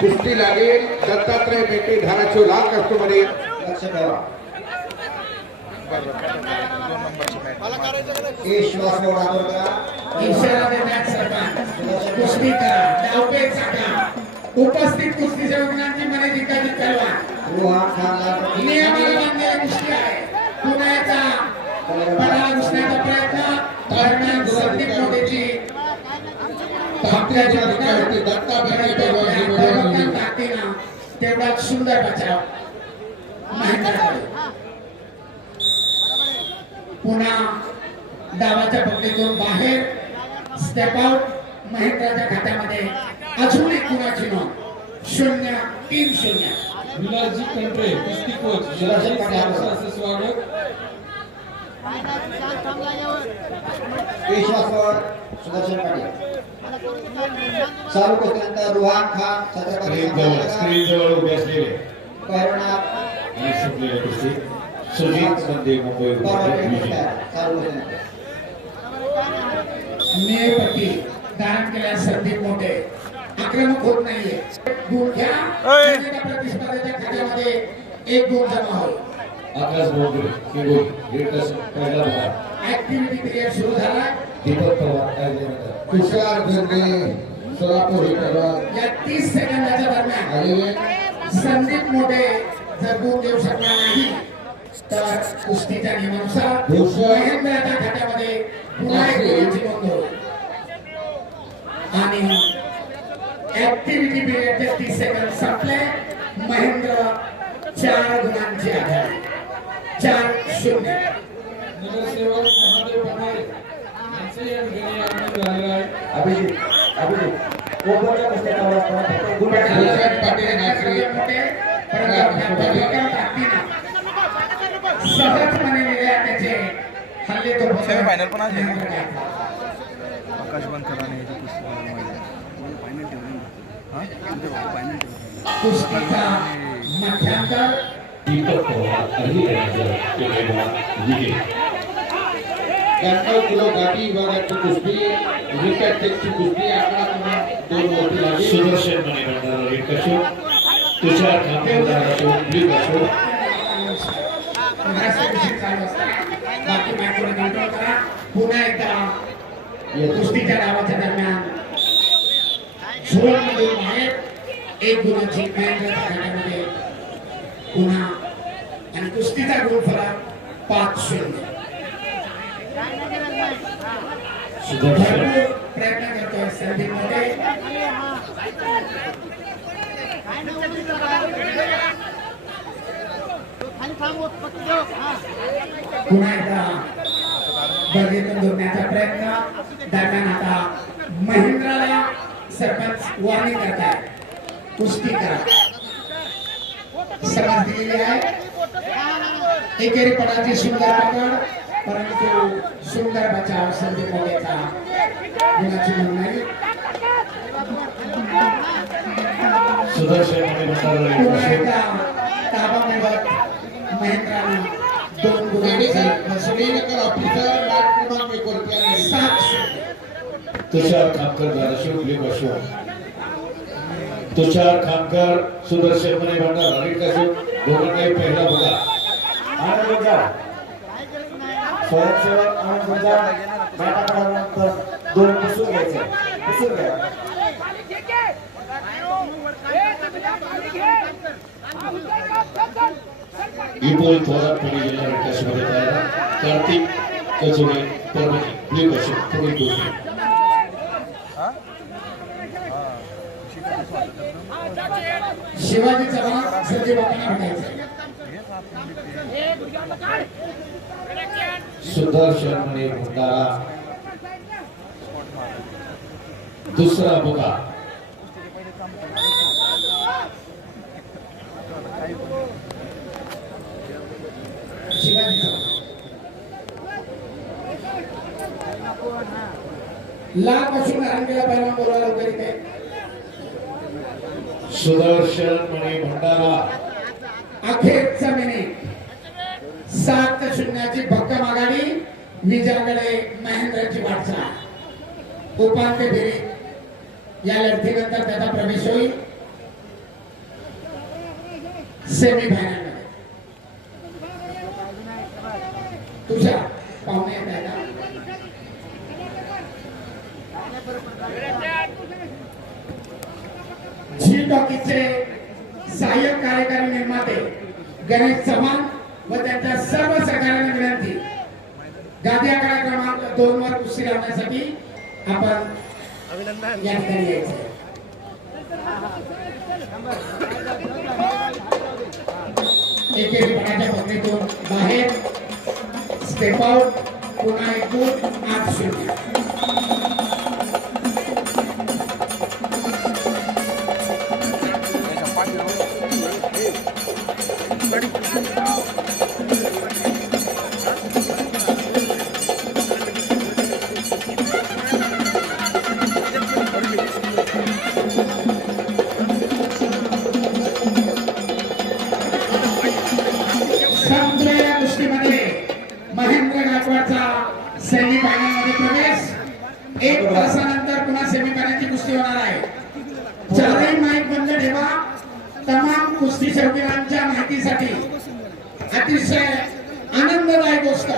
कुस्ती लागेल. दत्तात्रय मेटे धाराशिव लाल कस्टमर लक्ष कुस्ती करा उपस्थित कळवा रोहा खानला नियमाला बांधलेली कुस्ती आहे पुण्याचा पडा घुसण्याचा प्रयत्न दरम्यान संदीप मोदीची दत्ता तेवढा सुंदर बचाव पुन्हा डावाच्या पकडीतून बाहेर स्टेप आउट महेंद्राच्या खात्यामध्ये अजून एक गुणाची नोंद? शून्य तीन शून्य. विलासजी कंट्रे कुस्ती कोच स्वागत. ईश्वासवर सुदर्शन पाटील. चालू कुस्तीनंतर रुहान खान छत्रपती स्क्रीन जवळ उभे असलेले. कुस्ती. सुजित मध्ये मुंबई. चालू कुस्तीनंतर नेपटी धारण केल्या संदीप मोठे. आक्रमक होत नाहीये. गुण घ्या प्रतिस्पर्धेच्या खात्यामध्ये एक गुण जमा होईल आकाश बोगरे पहिला भाग. ऍक्टिव्हिटी पिरियड सुरू झाला. दीपक पवार तुषार गिरणे सोलापूर हे या तीस सेकंदाच्या दरम्यान संदीप मोठे जर गुण देऊ शकला नाही. तर कुस्तीच्या नियमानुसार भूषण. महेंद्राच्या खात्यामध्ये पुन्हा एक गुणाची नोंद आणि ऍक्टिव्हिटी पिरियडचे तीस सेकंद संपले. महेंद्र चार शिंदे नगरसेवक महादेव भंडारे यांचे या ठिकाणी आगमन झालेलं आहे अभिजित अभिजित कोपराच्या पुस्तकावर असताना गुरुराज पाटील नाचले मोठे सहजपणे लिहिल्या त्याचे हल्ले तो फायनल पण आहे आकाश बंद करा नाही फायनल ठेवलं कुस्तीचा मध्यांतर दीपक पवार राजेनगर के पहिला विजय त्र्याण्णव किलो गाठी विभागाची कुस्ती विकेट कुस्ती आकडा क्रमांक दोन वरती लागेल सुदर्शन मने भंडारा रेड कसो तुषार खांबे धाराशिव ब्ल्यू कसो बाकी मॅचवर कंट्रोल करा पुन्हा एकदा कुस्तीच्या डावाच्या दरम्यान झोनमधून बाहेर एक गुणाची महेंद्रच्या खात्यामध्ये पुन्हा आणि कुस्तीचा गुण फरक पाच शून्य प्रयत्न करतोय संदीप पुन्हा एकदा बर्गेतून जोडण्याचा प्रयत्न दरम्यान आता महिंद्राला सरपंच वॉर्निंग करताय कुस्ती करा समज दिलेली आहे एकेरी पडाची सुंदर पकड परंतु सुंदर बचाव संदीप मोठेचा गुणाची नोंद नाही. सुदर्शन ताबा मिळवत महेंद्रानं दोन गुणांची ऑफिसर क्रमांक. तुषार खामकर धाराशिव ब्ल्यू कसो तुषार खानकर सुदर्शन मने भंडारा रेड कसो दोघांनाही पहिला बघा. आनंद गुंजाळ स्वयंसेवक आनंद गुंजाळ बॅटा काढल्यानंतर दोन पुसून घ्यायचे. पुसून घ्या. विपुल थोरात पुणे जिल्हा रेड कसोमध्ये कार्तिक कचोरे परभणी ब्ल्यू कसो पुणे शिवाजी चव्हाण संजय भेटायचं. सुदर्शन मने भंडारा दुसरा बुका शिवाजी चव्हाण लाल पासून रंगीला पहिला बोलायला वगैरे इथे. सुदर्शन मने भंडारा. अखेरचा मिनिट सात शून्याची भक्कम आघाडी विजयाकडे महेंद्रची वाटचाल. उपांत्य फेरी. या लढतीनंतर त्याचा प्रवेश होईल. सेमी फायनल तुझ्या पाहुणे टॉकीजचे सहाय्यक कार्यकारी निर्माते गणेश चव्हाण व त्यांच्या सर्व सहकार्यांना विनंती गादी आकडा क्रमांक दोन वर कुस्ती लावण्यासाठी आपण या ठिकाणी यायचं एकेरीपणाच्या पद्धतीतून बाहेर स्टेप आउट पुन्हा एकूण आठ शून्य सेमीफायनलमध्ये प्रवेश. एक तासानंतर पुन्हा सेमीफायनलची कुस्ती होणार आहे. सर्वांच्या माहितीसाठी. अतिशय आनंददायक गोष्ट.